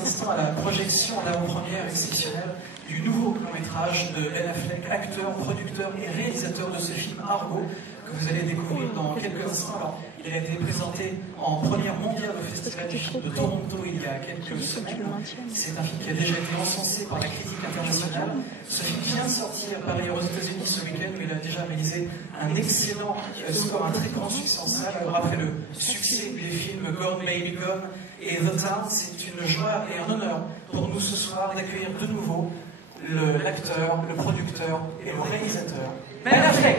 assistons à la projection en avant-première exceptionnelle du nouveau long-métrage de Ben Affleck, acteur, producteur et réalisateur de ce film Argo, que vous allez découvrir dans quelques instants. Alors, il a été présenté en première mondiale au Festival du film de Toronto il y a quelques semaines. C'est un film qui a déjà été encensé par la critique internationale. Ce film vient de sortir par ailleurs aux États-Unis ce week-end, où il a déjà réalisé un excellent score, un très grand succès en salle. Alors après le succès des films Gone Baby Gone et The Town, c'est une joie et un honneur pour nous ce soir d'accueillir de nouveau l'acteur, le producteur et le réalisateur Ben Affleck.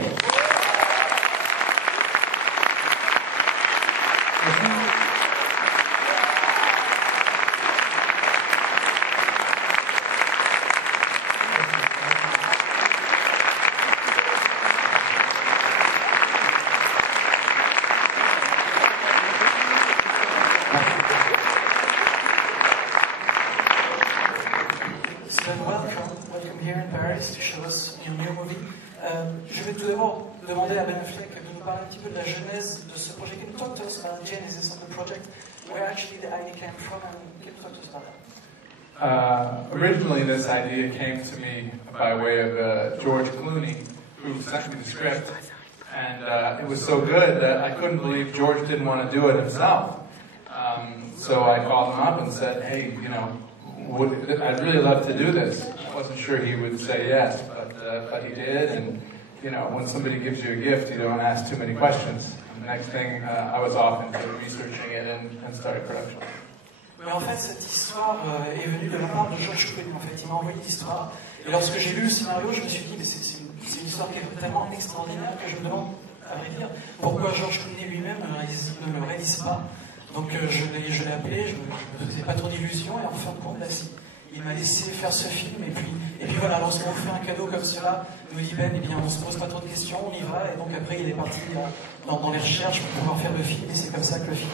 Je vais tout d'abord demander à Ben Affleck de nous parler un petit peu de la genèse de ce projet. Can you talk to us about the genesis of the project, where actually the idea came from, and can you talk to us about that? Originally, this idea came to me by way of George Clooney, who sent me the script, and it was so good that I couldn't believe George didn't want to do it himself. So I called him up and said, hey, you know, I'd really love to do this. I wasn't sure he would say yes, but he did, and you know, when somebody gives you a gift, you don't ask too many questions. And the next thing, I was off into researching it and started production. Mais en fait, cette histoire est venue de la part de George Clooney. En fait, il m'a envoyé l'histoire. Et lorsque j'ai lu le scénario, je me suis dit, mais c'est une histoire qui est tellement extraordinaire que je me demande, à vrai dire, pourquoi George Clooney lui-même ne le réalise pas. Donc je l'ai appelé, je ne me faisais pas trop d'illusions, et en fin de compte, là, il m'a laissé faire ce film, et puis voilà, lorsqu'on fait un cadeau comme cela, nous dit Ben, eh bien on ne se pose pas trop de questions, on y va, et donc après il est parti dans les recherches pour pouvoir faire le film, et c'est comme ça que le film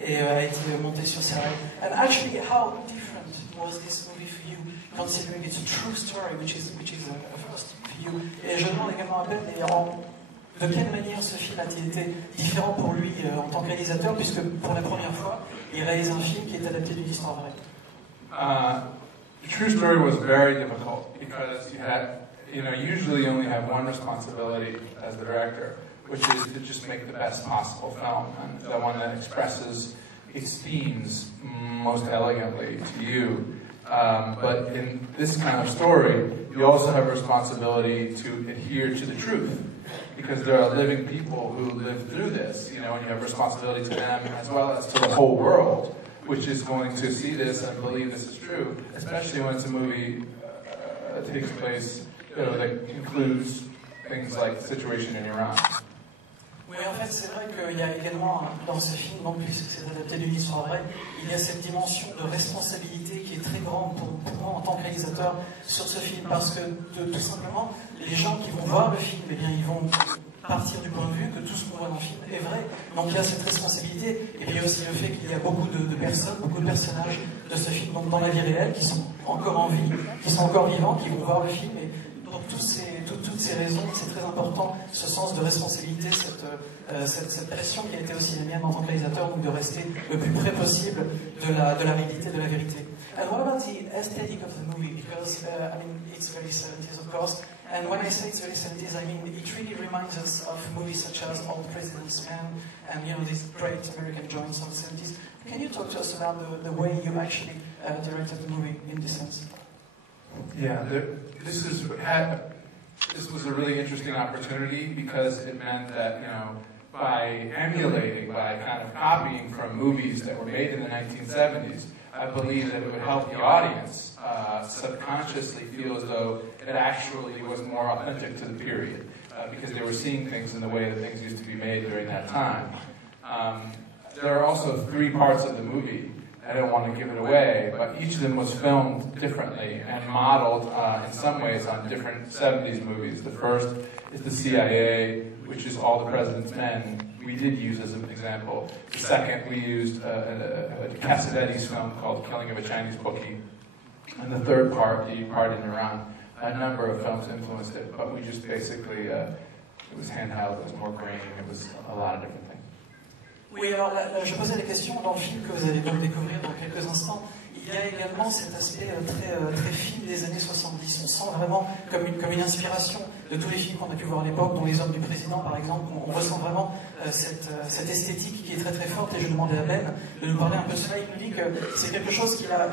a été monté sur scène. And actually, how different was this movie for you, considering it's a true story, which is a first for you? Et je demande également à Ben, de quelle manière ce film a-t-il été différent pour lui en tant que réalisateur, puisque pour la première fois, il réalise un film qui est adapté d'une histoire vraie? The true story was very difficult because you usually only have one responsibility as the director, which is to just make the best possible film, and the one that expresses its themes most elegantly to you. But in this kind of story, you also have a responsibility to adhere to the truth, because there are living people who live through this, you know, and you have responsibility to them as well as to the whole world, which is going to see this and believe this is true, especially when it's a movie that takes place, that includes things like the situation in Iran. Oui, en fait, c'est vrai qu'il y a également dans ce film, donc puisque c'est adapté d'une histoire vraie, il y a cette dimension de responsabilité qui est très grande pour moi en tant que réalisateur sur ce film, parce que tout simplement, les gens qui vont voir le film, eh bien, ils vont partir du point de vue que tout ce qu'on voit dans le film est vrai. Donc il y a cette responsabilité, et puis il y a aussi le fait qu'il y a beaucoup de personnes, beaucoup de personnages de ce film, donc dans la vie réelle, qui sont encore en vie, qui sont encore vivants, qui vont voir le film, et pour toutes ces raisons, c'est très important, ce sens de responsabilité, cette pression qui a été aussi la mienne en tant que réalisateur, donc de rester le plus près possible de la réalité, de la vérité. And what about the aesthetic of the movie? Because, I mean, it's very 70s, of course. And when I say it's very 70s, I mean, it really reminds us of movies such as All the President's Men and, you know, these great American joints of the 70s. Can you talk to us about the way you actually directed the movie in this sense? Yeah, this was a really interesting opportunity because it meant that, you know, by emulating, by kind of copying from movies that were made in the 1970s, I believe that it would help the audience subconsciously feel as though it actually was more authentic to the period, because they were seeing things in the way that things used to be made during that time. There are also 3 parts of the movie. I don't want to give it away, but each of them was filmed differently and modeled in some ways on different 70s movies. The first is the CIA, which is All the President's Men. We did use as an example. The second, we used a Cassavetes film called Killing of a Chinese Bookie. And the third part, the part in Iran, a number of films influenced it, but we just basically, it was handheld, it was more grainy, it was a lot of different things. Oui, alors je posais la question dans le film que vous allez donc découvrir dans quelques instants. il y a également cet aspect très film des années 70. On sent vraiment comme une inspiration de tous les films qu'on a pu voir à l'époque, dont Les Hommes du Président par exemple. On ressent vraiment cette esthétique qui est très très forte, et je demandais à Ben de nous parler un peu de cela. Il nous dit que c'est quelque chose qu'il a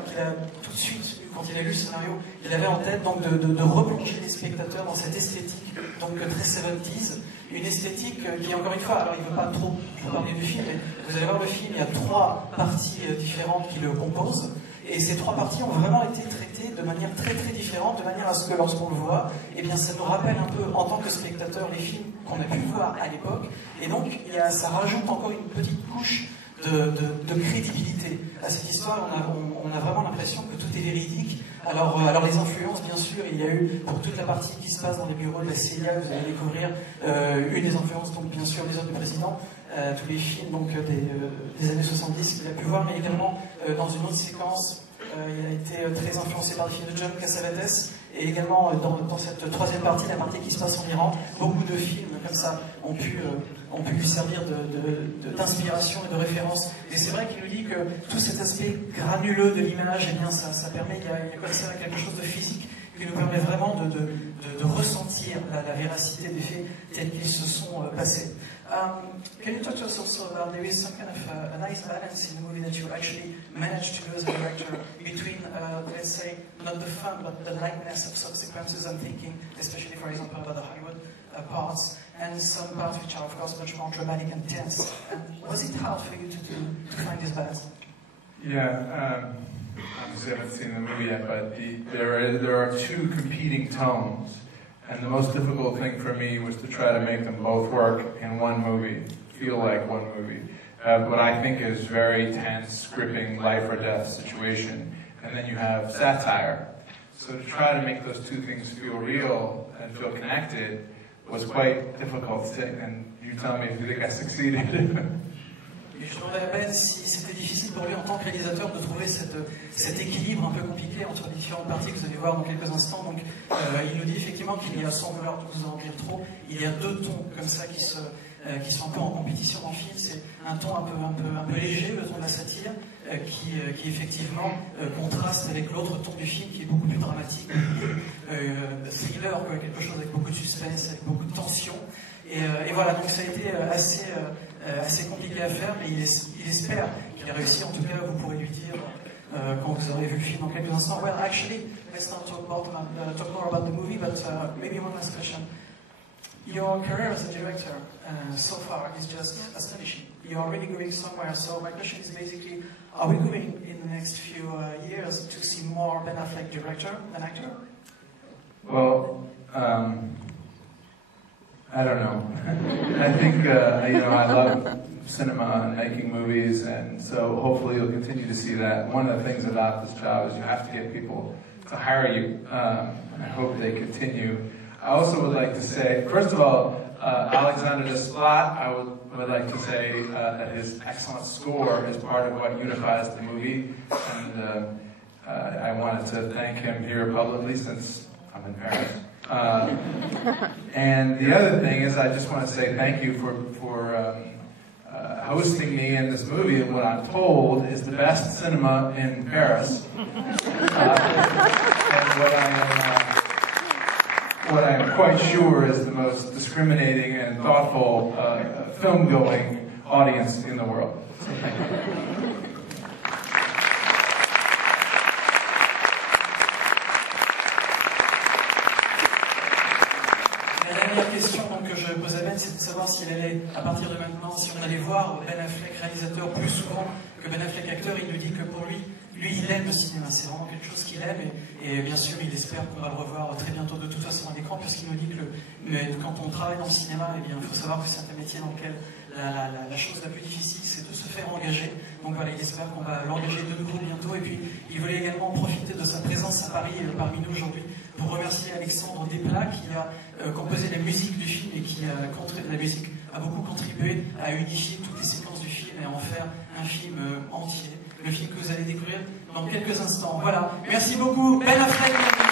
tout de suite, quand il a lu le scénario, il avait en tête donc de replonger les spectateurs dans cette esthétique donc très 70s, une esthétique qui, encore une fois, alors il ne veut pas trop parler du film, mais vous allez voir le film, il y a 3 parties différentes qui le composent, et ces 3 parties ont vraiment été traitées de manière très très différente, de manière à ce que lorsqu'on le voit, eh bien ça nous rappelle un peu en tant que spectateur les films qu'on a pu voir à l'époque, et donc ça rajoute encore une petite couche de crédibilité à cette histoire. On a vraiment l'impression que tout est véridique. Alors les influences, bien sûr, il y a eu pour toute la partie qui se passe dans les bureaux de la CIA, vous allez découvrir une des influences, donc bien sûr Les Hommes du Président, tous les films donc des années 70 qu'il a pu voir, mais également dans une autre séquence, il a été très influencé par le film de John Cassavetes, et également dans cette 3e partie, la partie qui se passe en Iran, beaucoup de films comme ça ont pu lui servir d'inspiration et de référence. Et c'est vrai qu'il nous dit que tout cet aspect granuleux de l'image, eh bien, ça permet, il y a comme ça quelque chose de physique qui nous permet vraiment de ressentir la véracité des faits tels qu'ils se sont passés. Can you talk to us also about there is some kind of a nice balance in the movie that you actually managed to do as a director between, let's say, not the fun but the lightness of some sequences? I'm thinking, especially for example, about the Hollywood parts, and some parts which are of course much more dramatic and tense. And was it hard for you to find this balance? Yeah, obviously I haven't seen the movie yet, but there are 2 competing tones. And the most difficult thing for me was to try to make them both work in one movie, feel like one movie. What I think is very tense, gripping, life or death situation. And then you have satire. So to try to make those 2 things feel real and feel connected was quite difficult. And you tell me if you think I succeeded. Et je demandais à Ben si c'était difficile pour lui en tant que réalisateur de trouver cet équilibre un peu compliqué entre les différentes parties que vous allez voir dans quelques instants. Donc il nous dit effectivement qu'il y a, sans vouloir vous en dire trop, il y a 2 tons comme ça qui sont un peu en compétition dans le film. C'est un ton un peu léger, le ton de la satire, qui effectivement contraste avec l'autre ton du film qui est beaucoup plus dramatique, thriller, quelque chose avec beaucoup de suspense, avec beaucoup de tension. Et voilà, donc ça a été assez compliqué à faire, mais il espère qu'il a réussi. En tout cas, vous pourrez lui dire quand vous aurez vu le film dans quelques instants. Well, actually, let's not talk more about the movie, but maybe one last question. Your career as a director so far is just astonishing. You are really going somewhere. So my question is basically, are we going in the next few years to see more Ben Affleck director than actor? Well, I don't know. I think, I love cinema and making movies, and so hopefully you'll continue to see that. One of the things about this job is you have to get people to hire you, and I hope they continue. I also would like to say, first of all, Alexander Desplat, I would like to say that his excellent score is part of what unifies the movie, and I wanted to thank him here publicly since I'm in Paris. And the other thing is, I just want to say thank you for hosting me in this movie, and what I'm told is the best cinema in Paris. And what I am quite sure is the most discriminating and thoughtful film-going audience in the world. So thank you. C'est de savoir s'il allait, à partir de maintenant, si on allait voir Ben Affleck réalisateur plus souvent que Ben Affleck acteur. Il nous dit que pour lui, il aime le cinéma, c'est vraiment quelque chose qu'il aime, et bien sûr il espère qu'on va le revoir très bientôt de toute façon à l'écran, puisqu'il nous dit que quand on travaille dans le cinéma, eh bien, il faut savoir que c'est un métier dans lequel la chose la plus difficile, c'est de se faire engager. Donc voilà, il espère qu'on va l'engager de nouveau bientôt, et puis il voulait également profiter de sa présence à Paris parmi nous aujourd'hui pour remercier Alexandre Desplat qui a composé la musique du film et qui la musique a beaucoup contribué à unifier toutes les séquences du film et à en faire un film entier. Le film que vous allez découvrir dans quelques instants. Voilà. Merci beaucoup. Ben Affleck.